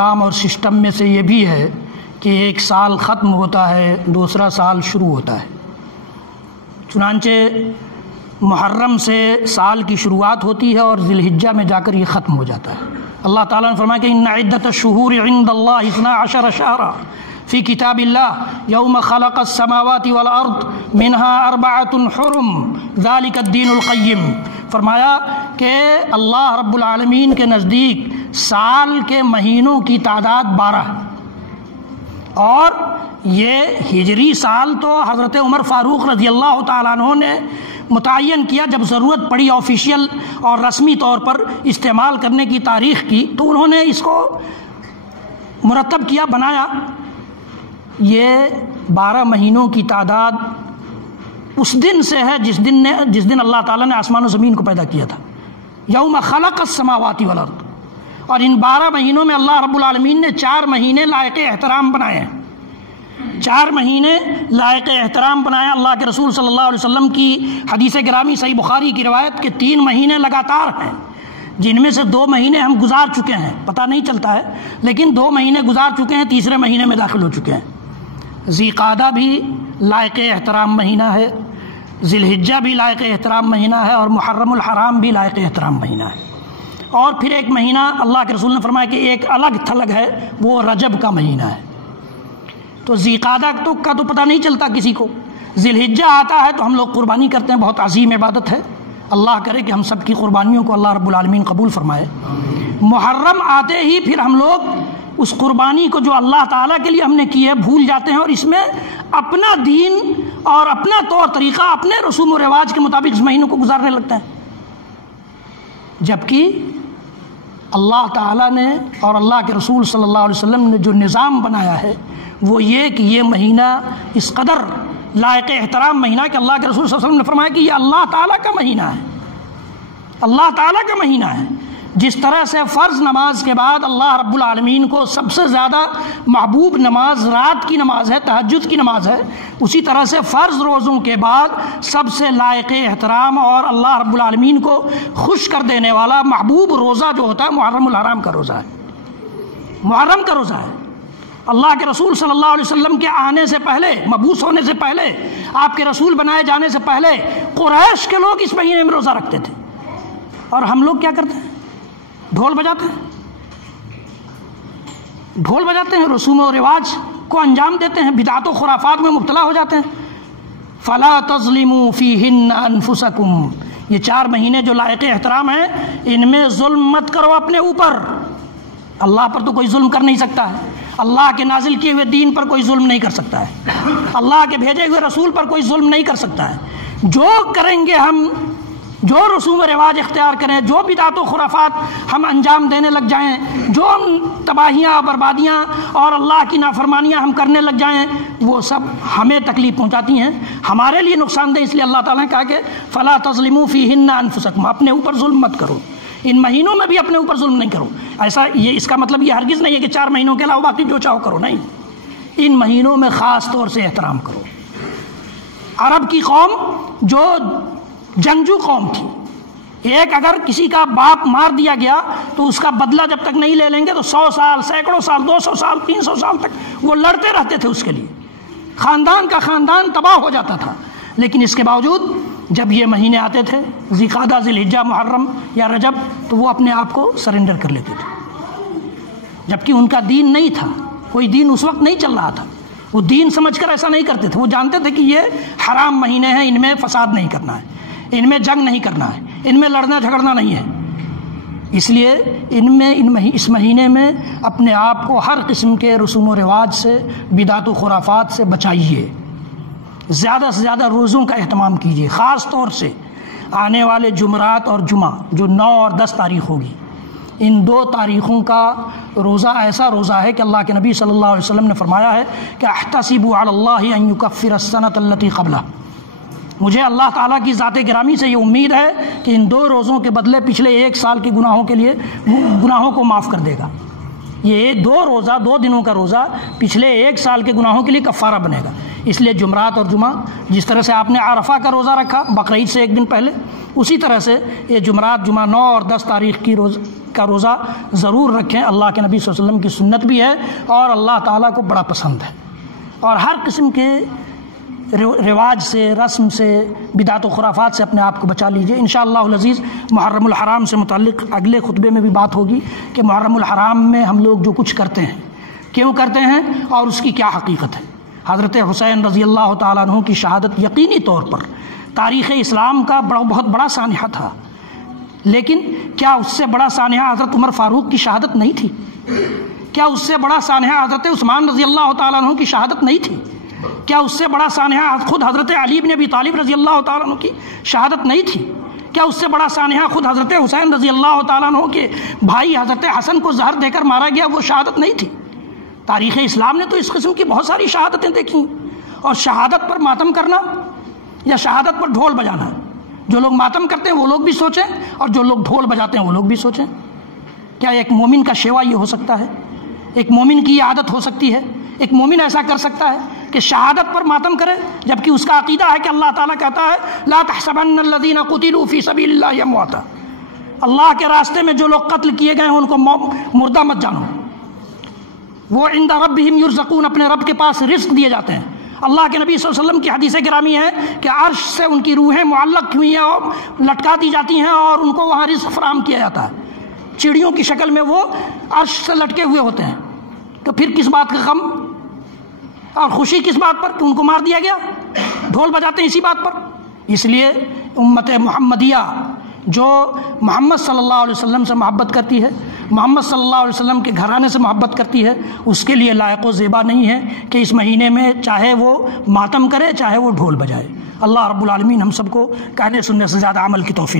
نظام اور سسٹم میں سے یہ بھی ہے کہ ایک سال ختم ہوتا ہے، دوسرا سال شروع ہوتا ہے۔ چنانچہ محرم سے سال کی شروعات ہوتی ہے اور ذی الحجہ میں جا کر یہ ختم ہو جاتا ہے۔ اللہ تعالیٰ نے فرمایا کہ ان عدۃ الشہور عند اللہ 12 شہرا فی کتاب اللہ یوم خلق السماوات والارض منها 4 حرم ذلک الدین القیم۔ فرمایا کہ اللہ رب العالمین کے نزدیک سال کے مہینوں کی تعداد 12 ہے، اور یہ ہجری سال تو حضرت عمر فاروق رضی اللہ تعالیٰ عنہ نے متعین کیا جب ضرورت پڑی آفیشیل اور رسمی طور پر استعمال کرنے کی تاریخ کی، تو انہوں نے اس کو مرتب کیا، بنایا۔ یہ 12 مہینوں کی تعداد اس دن سے ہے جس دن اللہ تعالیٰ نے آسمان و زمین کو پیدا کیا تھا، یوم خلق السماوات والارض۔ اور ان 12 مہینوں میں اللہ رب العالمین نے 4 مہینے لائق احترام بنائے ہیں، 4 مہینے لائق احترام بنایا۔ اللہ کے رسول صلی اللہ علیہ وسلم کی حدیث گرامی صحیح بخاری کی روایت کہ 3 مہینے لگاتار ہیں، جن میں سے 2 مہینے ہم گزار چکے ہیں، پتہ نہیں چلتا ہے، لیکن 2 مہینے گزار چکے ہیں، تیسرے مہینے میں داخل ہو چکے ہیں۔ ذی قعدہ بھی لائق احترام مہینہ ہے، ذی الحجہ بھی لائق احترام مہینہ ہے، اور محرم الحرام بھی لائق احترام مہینہ ہے۔ اور پھر ایک مہینہ اللہ کے رسول نے فرمایا کہ ایک الگ تھلگ ہے، وہ رجب کا مہینہ ہے۔ تو ذی قعدہ کا تو پتہ نہیں چلتا کسی کو، ذی الحجہ آتا ہے تو ہم لوگ قربانی کرتے ہیں، بہت عظیم عبادت ہے، اللہ کرے کہ ہم سب کی قربانیوں کو اللہ رب العالمین قبول فرمائے۔ محرم آتے ہی پھر ہم لوگ اس قربانی کو جو اللہ تعالیٰ کے لیے ہم نے کی ہے بھول جاتے ہیں، اور اس میں اپنا دین اور اپنا طور طریقہ اپنے رسوم و رواج کے مطابق اس مہینوں کو گزارنے لگتے ہیں، جبکہ اللہ تعالیٰ نے اور اللہ کے رسول صلی اللہ علیہ وسلم نے جو نظام بنایا ہے وہ یہ کہ یہ مہینہ اس قدر لائق احترام مہینہ کہ اللہ کے رسول صلی اللہ علیہ وسلم نے فرمایا کہ یہ اللہ تعالیٰ کا مہینہ ہے، اللہ تعالیٰ کا مہینہ ہے۔ جس طرح سے فرض نماز کے بعد اللہ رب العالمین کو سب سے زیادہ محبوب نماز رات کی نماز ہے، تہجد کی نماز ہے، اسی طرح سے فرض روزوں کے بعد سب سے لائق احترام اور اللہ رب العالمین کو خوش کر دینے والا محبوب روزہ جو ہوتا ہے محرم الحرام کا روزہ ہے، محرم کا روزہ ہے۔ اللہ کے رسول صلی اللہ علیہ وسلم کے آنے سے پہلے، مبعوث ہونے سے پہلے، آپ کے رسول بنائے جانے سے پہلے قریش کے لوگ اس مہینے میں روزہ رکھتے تھے، اور ہم لوگ کیا کرتے ہیں؟ ڈھول بجاتے ہیں، رسوم و رواج کو انجام دیتے ہیں، بدعات و خرافات میں مبتلا ہو جاتے ہیں۔ فلا تظلموا فیہن انفسکم، یہ 4 مہینے جو لائق احترام ہیں ان میں ظلم مت کرو اپنے اوپر۔ اللہ پر تو کوئی ظلم کر نہیں سکتا ہے، اللہ کے نازل کیے ہوئے دین پر کوئی ظلم نہیں کر سکتا ہے، اللہ کے بھیجے ہوئے رسول پر کوئی ظلم نہیں کر سکتا ہے۔ جو کریں گے ہم، جو رسوم و رواج اختیار کریں، جو بدعات و خرافات ہم انجام دینے لگ جائیں، جو ہم تباہیاں بربادیاں اور اللہ کی نافرمانیاں ہم کرنے لگ جائیں، وہ سب ہمیں تکلیف پہنچاتی ہیں، ہمارے لیے نقصان دہ۔ اس لیے اللہ تعالیٰ نے کہا کہ فلا تظلموا فیہن انفسکم، اپنے اوپر ظلم مت کرو، ان مہینوں میں بھی اپنے اوپر ظلم نہیں کرو۔ ایسا یہ اس کا مطلب یہ ہرگز نہیں ہے کہ 4 مہینوں کے علاوہ باقی جو چاہو کرو، نہیں، ان مہینوں میں خاص طور سے احترام کرو۔ عرب کی قوم جو جنگجو قوم تھی، ایک اگر کسی کا باپ مار دیا گیا تو اس کا بدلہ جب تک نہیں لے لیں گے تو 100 سال، سینکڑوں سال، 200 سال، 300 سال تک وہ لڑتے رہتے تھے اس کے لیے، خاندان کا خاندان تباہ ہو جاتا تھا۔ لیکن اس کے باوجود جب یہ مہینے آتے تھے، ذی قعدہ، ذی الحجہ، محرم یا رجب، تو وہ اپنے آپ کو سرنڈر کر لیتے تھے، جبکہ ان کا دین نہیں تھا، کوئی دین اس وقت نہیں چل رہا تھا، وہ دین سمجھ کر ایسا نہیں کرتے تھے، وہ جانتے تھے کہ یہ حرام مہینے ہیں، ان میں فساد نہیں کرنا ہے، ان میں جنگ نہیں کرنا ہے، ان میں لڑنا جھگڑنا نہیں ہے، اس لیے اس مہینے میں اپنے آپ کو ہر قسم کے رسوم و رواج سے، بدعات و خرافات سے بچائیے، زیادہ سے زیادہ روزوں کا اہتمام کیجیے، خاص طور سے آنے والے جمعرات اور جمعہ جو 9 اور 10 تاریخ ہوگی، ان 2 تاریخوں کا روزہ ایسا روزہ ہے کہ اللہ کے نبی صلی اللہ علیہ وسلم نے فرمایا ہے کہ احتسب علی اللہ ان یکفر السنۃ التی قبلہ، مجھے اللہ تعالیٰ کی ذات گرامی سے یہ امید ہے کہ ان 2 روزوں کے بدلے پچھلے 1 سال کے گناہوں کے لیے گناہوں کو معاف کر دے گا۔ یہ 2 روزہ، 2 دنوں کا روزہ پچھلے 1 سال کے گناہوں کے لیے کفارہ بنے گا۔ اس لیے جمعرات اور جمعہ، جس طرح سے آپ نے عرفہ کا روزہ رکھا بقرعید سے 1 دن پہلے، اسی طرح سے یہ جمعرات، جمعہ 9 اور 10 تاریخ کی کا روزہ ضرور رکھیں، اللہ کے نبی صلی اللہ علیہ وسلم کی سنت بھی ہے اور اللہ تعالیٰ کو بڑا پسند ہے۔ اور ہر قسم کے رواج سے، رسم سے، بدعت و خرافات سے اپنے آپ کو بچا لیجئے۔ انشاءاللہ العزیز محرم الحرام سے متعلق اگلے خطبے میں بھی بات ہوگی کہ محرم الحرام میں ہم لوگ جو کچھ کرتے ہیں کیوں کرتے ہیں اور اس کی کیا حقیقت ہے۔ حضرت حسین رضی اللہ تعالیٰ عنہ کی شہادت یقینی طور پر تاریخ اسلام کا بہت بڑا سانحہ تھا، لیکن کیا اس سے بڑا سانحہ حضرت عمر فاروق کی شہادت نہیں تھی؟ کیا اس سے بڑا سانحہ حضرت عثمان رضی اللہ تعالیٰ عنہ کی شہادت نہیں تھی؟ کیا اس سے بڑا سانحہ خود حضرت علی بن ابی طالب رضی اللہ تعالیٰ عنہ کی شہادت نہیں تھی؟ کیا اس سے بڑا سانحہ خود حضرت حسین رضی اللہ تعالیٰ عنہ کے بھائی حضرت حسن کو زہر دے کر مارا گیا، وہ شہادت نہیں تھی؟ تاریخ اسلام نے تو اس قسم کی بہت ساری شہادتیں دیکھی، اور شہادت پر ماتم کرنا یا شہادت پر ڈھول بجانا، جو لوگ ماتم کرتے ہیں وہ لوگ بھی سوچیں اور جو لوگ ڈھول بجاتے ہیں وہ لوگ بھی سوچیں۔ کیا ایک مومن کا شیوا یہ ہو سکتا ہے؟ ایک مومن کی یہ عادت ہو سکتی ہے؟ ایک مومن ایسا کر سکتا ہے کہ شہادت پر ماتم کرے، جبکہ اس کا عقیدہ ہے کہ اللہ تعالیٰ کہتا ہے لا تحسبن الذین قتلوا فی سبیل اللہ امواتا، اللہ کے راستے میں جو لوگ قتل کیے گئے ہیں ان کو مردہ مت جانو، وہ عند ربہم یرزقون، اپنے رب کے پاس رزق دیے جاتے ہیں۔ اللہ کے نبی صلی اللہ علیہ وسلم کی حدیث گرامی ہے کہ عرش سے ان کی روحیں معلق ہوئی ہیں اور لٹکا دی جاتی ہیں اور ان کو وہاں رزق فراہم کیا جاتا ہے، چڑیوں کی شکل میں وہ عرش سے لٹکے ہوئے ہوتے ہیں۔ تو پھر کس بات کا غم اور خوشی کس بات پر کہ ان کو مار دیا گیا؟ ڈھول بجاتے ہیں اسی بات پر۔ اس لیے امت محمدیہ جو محمد صلی اللہ علیہ وسلم سے محبت کرتی ہے، محمد صلی اللہ علیہ وسلم کے گھرانے سے محبت کرتی ہے، اس کے لیے لائق و زیبا نہیں ہے کہ اس مہینے میں چاہے وہ ماتم کرے چاہے وہ ڈھول بجائے۔ اللہ رب العالمین ہم سب کو کہنے سننے سے زیادہ عمل کی توفیق